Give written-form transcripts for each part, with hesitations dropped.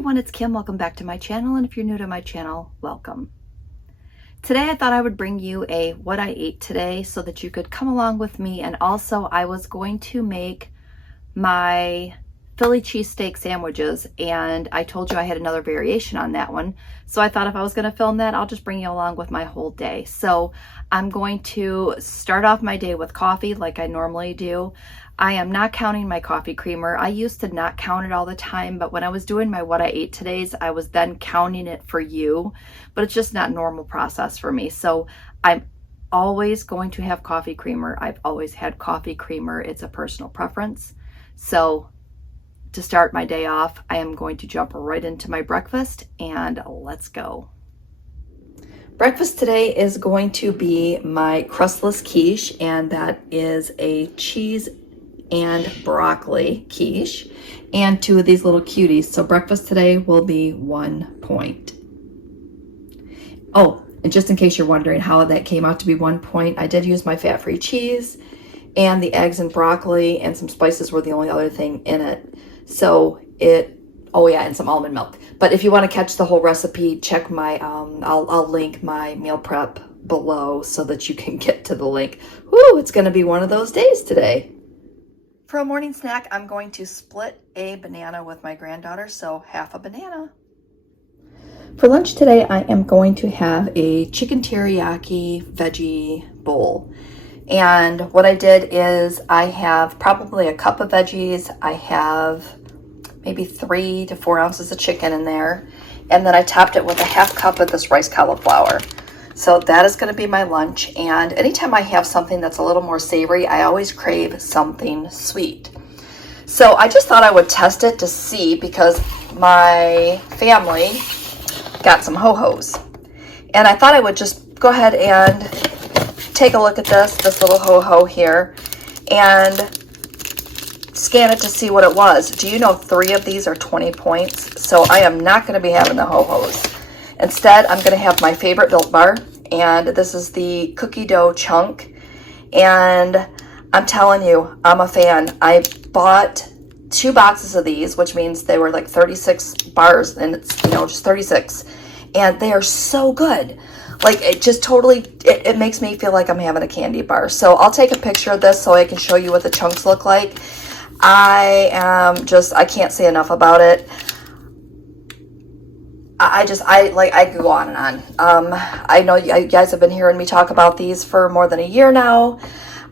everyone, it's Kim. Welcome back to my channel, and if you're new to my channel, welcome. Today I thought I would bring you a what I ate today so that you could come along with me, and also I was going to make my Philly cheesesteak sandwiches, and I told you I had another variation on that one, so I thought if I was going to film that, I'll just bring you along with my whole day. So I'm going to start off my day with coffee like I normally do. I am not counting my coffee creamer. I used to not count it all the time, but when I was doing my what I ate today's, I was then counting it for you, but it's just not normal process for me. So I'm always going to have coffee creamer. I've always had coffee creamer. It's a personal preference. So to start my day off, I am going to jump right into my breakfast, and let's go. Breakfast today is going to be my Crustless Quiche, and that is a cheese and broccoli quiche, and two of these little cuties. So breakfast today will be 1 point. Oh, and just in case you're wondering how that came out to be 1 point, I did use my fat-free cheese, and the eggs and broccoli and some spices were the only other thing in it. So oh yeah, and some almond milk. But if you want to catch the whole recipe, check my, I'll link my meal prep below so that you can get to the link. Woo, it's going to be one of those days today. For a morning snack, I'm going to split a banana with my granddaughter, so half a banana. For lunch today, I am going to have a chicken teriyaki veggie bowl. And what I did is I have probably a cup of veggies. I have maybe 3 to 4 ounces of chicken in there. And then I topped it with a half cup of this rice cauliflower. So that is going to be my lunch, and anytime I have something that's a little more savory, I always crave something sweet. So I just thought I would test it to see, because my family got some ho-hos. And I thought I would just go ahead and take a look at this little ho-ho here, and scan it to see what it was. Do you know 3 of these are 20 points? So I am not going to be having the ho-hos. Instead, I'm going to have my favorite Built Bar, and this is the cookie dough chunk, and I'm telling you, I'm a fan. I bought 2 boxes of these, which means they were like 36 bars, and it's, just 36, and they are so good. Like, it just totally, it makes me feel like I'm having a candy bar. So I'll take a picture of this so I can show you what the chunks look like. I can't say enough about it. I could go on and on. I know you guys have been hearing me talk about these for more than a year now.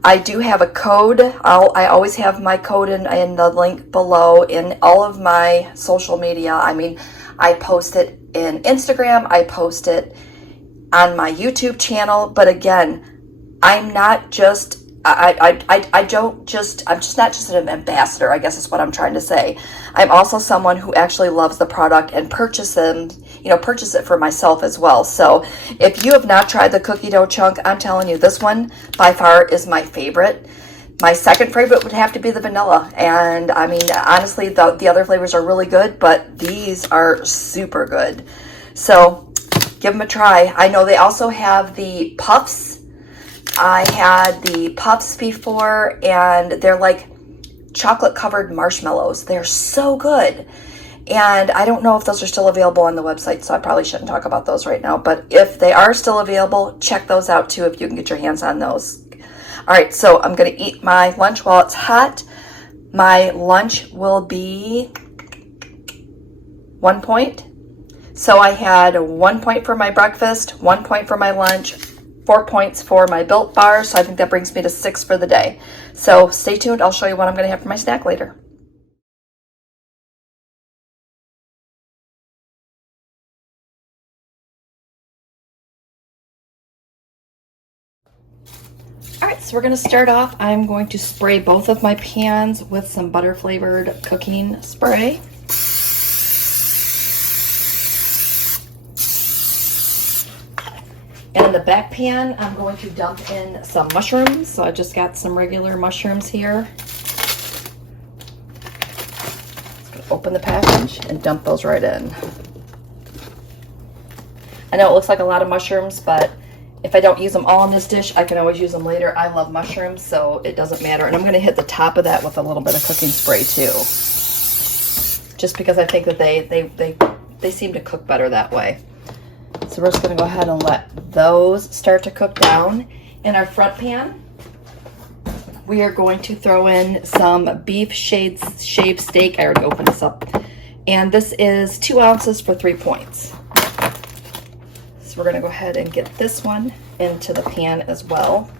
I do have a code. I always have my code in the link below in all of my social media. I mean, I post it in Instagram. I post it on my YouTube channel. But again, I'm not just, I'm just not just an ambassador, I guess is what I'm trying to say. I'm also someone who actually loves the product and purchase it for myself as well. So if you have not tried the cookie dough chunk, I'm telling you, this one by far is my favorite. My second favorite would have to be the vanilla. And I mean, honestly, the other flavors are really good, but these are super good. So give them a try. I know they also have the puffs. I had the puffs before, and they're like chocolate covered marshmallows. They're so good. And I don't know if those are still available on the website, so I probably shouldn't talk about those right now. But if they are still available, check those out too if you can get your hands on those. All right, so I'm going to eat my lunch while it's hot. My lunch will be 1 point. So I had 1 point for my breakfast, 1 point for my lunch, 4 points for my Built Bar, so I think that brings me to 6 for the day. So stay tuned. I'll show you what I'm going to have for my snack later. All right, so we're going to start off. I'm going to spray both of my pans with some butter flavored cooking spray. And in the back pan, I'm going to dump in some mushrooms. So I just got some regular mushrooms here. Just gonna open the package and dump those right in. I know it looks like a lot of mushrooms, but if I don't use them all in this dish, I can always use them later. I love mushrooms, so it doesn't matter. And I'm going to hit the top of that with a little bit of cooking spray too. just because I think that they seem to cook better that way. So we're just going to go ahead and let those start to cook down. In our front pan, we are going to throw in some beef shaved steak. I already opened this up. And this is 2 ounces for 3 points. So we're going to go ahead and get this one into the pan as well.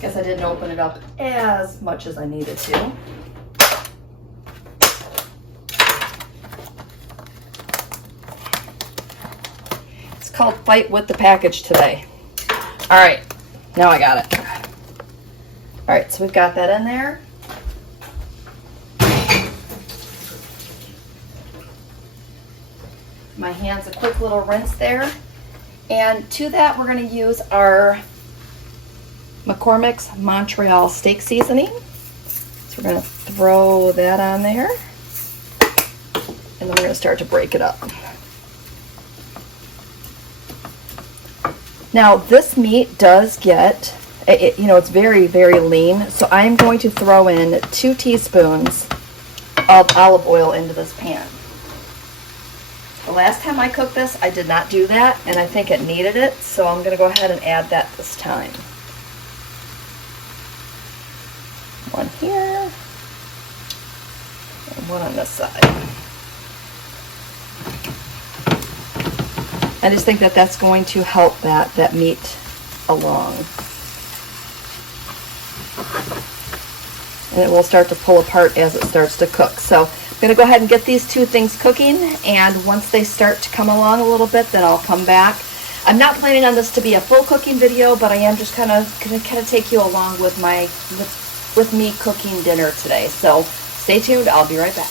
Guess I didn't open it up as much as I needed to. It's called Fight with the Package today. All right, now I got it. All right, so we've got that in there. My hands a quick little rinse there. And to that, we're going to use our McCormick's Montreal steak seasoning. So we're going to throw that on there. And then we're going to start to break it up. Now, this meat does get, it's very, very lean. So I'm going to throw in 2 teaspoons of olive oil into this pan. The last time I cooked this, I did not do that, and I think it needed it, so I'm going to go ahead and add that this time. One here, and one on this side. I just think that that's going to help that meat along. And it will start to pull apart as it starts to cook. So I'm going to go ahead and get these 2 things cooking, and once they start to come along a little bit, then I'll come back. I'm not planning on this to be a full cooking video, but I am just going to take you along with me cooking dinner today. So stay tuned. I'll be right back.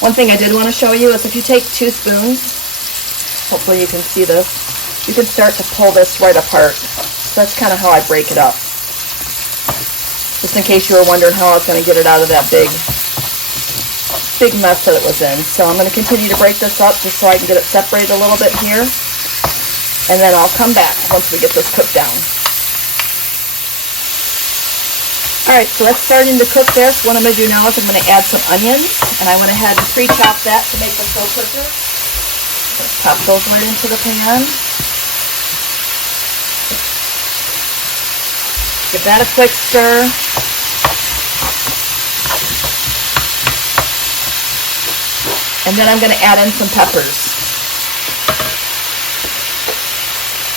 One thing I did want to show you is if you take 2 spoons, hopefully you can see this, you can start to pull this right apart. So that's kind of how I break it up. Just in case you were wondering how I was going to get it out of that big mess that it was in. So I'm going to continue to break this up just so I can get it separated a little bit here. And then I'll come back once we get this cooked down. Alright, so that's starting to cook there. So what I'm going to do now is I'm going to add some onions. And I went ahead and pre-chopped that to make them go quicker. Let's pop those right into the pan. Give that a quick stir. And then I'm going to add in some peppers.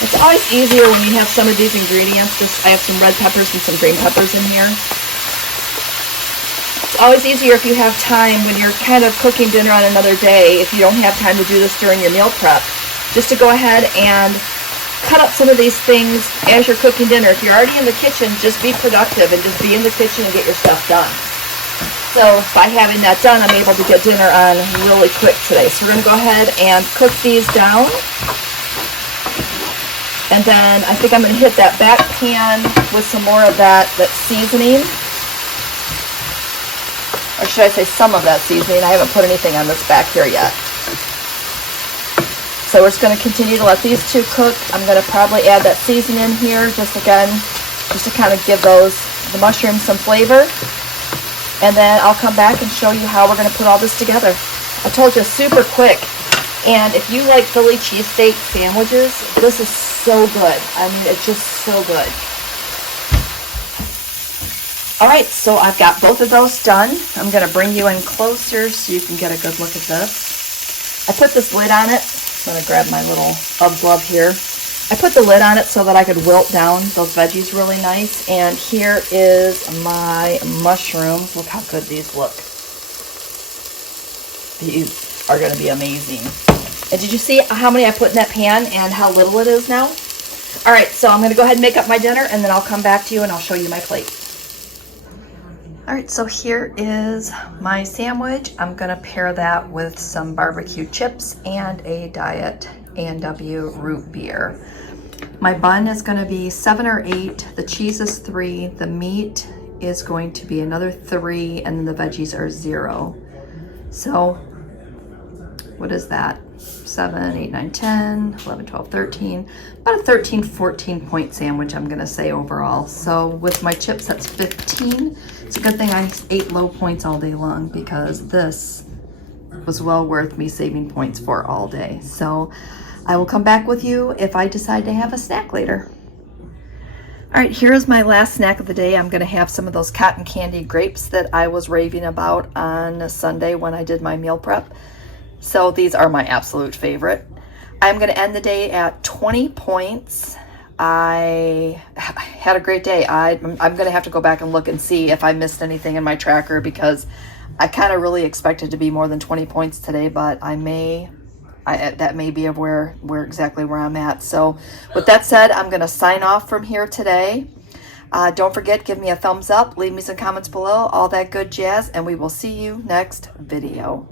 It's always easier when you have some of these ingredients. I have some red peppers and some green peppers in here. It's always easier if you have time when you're kind of cooking dinner on another day, if you don't have time to do this during your meal prep, just to go ahead and cut up some of these things as you're cooking dinner. If you're already in the kitchen, just be productive and just be in the kitchen and get your stuff done. So by having that done, I'm able to get dinner on really quick today. So we're going to go ahead and cook these down. And then I think I'm going to hit that back pan with some more of that seasoning. Or should I say some of that seasoning? I haven't put anything on this back here yet. So we're just going to continue to let these 2 cook. I'm going to probably add that seasoning in here just to kind of give the mushrooms some flavor. And then I'll come back and show you how we're going to put all this together. I told you, super quick. And if you like Philly cheesesteak sandwiches, this is so good. I mean, it's just so good. All right, so I've got both of those done. I'm going to bring you in closer so you can get a good look at this. I put this lid on it. I'm going to grab my little glove here. I put the lid on it so that I could wilt down those veggies really nice. And here is my mushrooms. Look how good these look. These are going to be amazing. And did you see how many I put in that pan and how little it is now? All right, so I'm going to go ahead and make up my dinner, and then I'll come back to you and I'll show you my plate. All right, so here is my sandwich. I'm going to pair that with some barbecue chips and a Diet A&W root beer. My bun is going to be 7 or 8. The cheese is 3. The meat is going to be another 3, and then the veggies are 0. So what is that? 7, 8, 9, 10, 11, 12, 13. About a 13, 14 point sandwich, I'm going to say overall. So with my chips, that's 15. It's a good thing I ate low points all day long, because this was well worth me saving points for all day. So I will come back with you if I decide to have a snack later. All right, here's my last snack of the day. I'm going to have some of those cotton candy grapes that I was raving about on Sunday when I did my meal prep. So these are my absolute favorite. I'm going to end the day at 20 points. I had a great day. I'm going to have to go back and look and see if I missed anything in my tracker, because I kind of really expected to be more than 20 points today, but that may be of where exactly where I'm at. So with that said, I'm going to sign off from here today. Don't forget, give me a thumbs up, leave me some comments below, all that good jazz, and we will see you next video.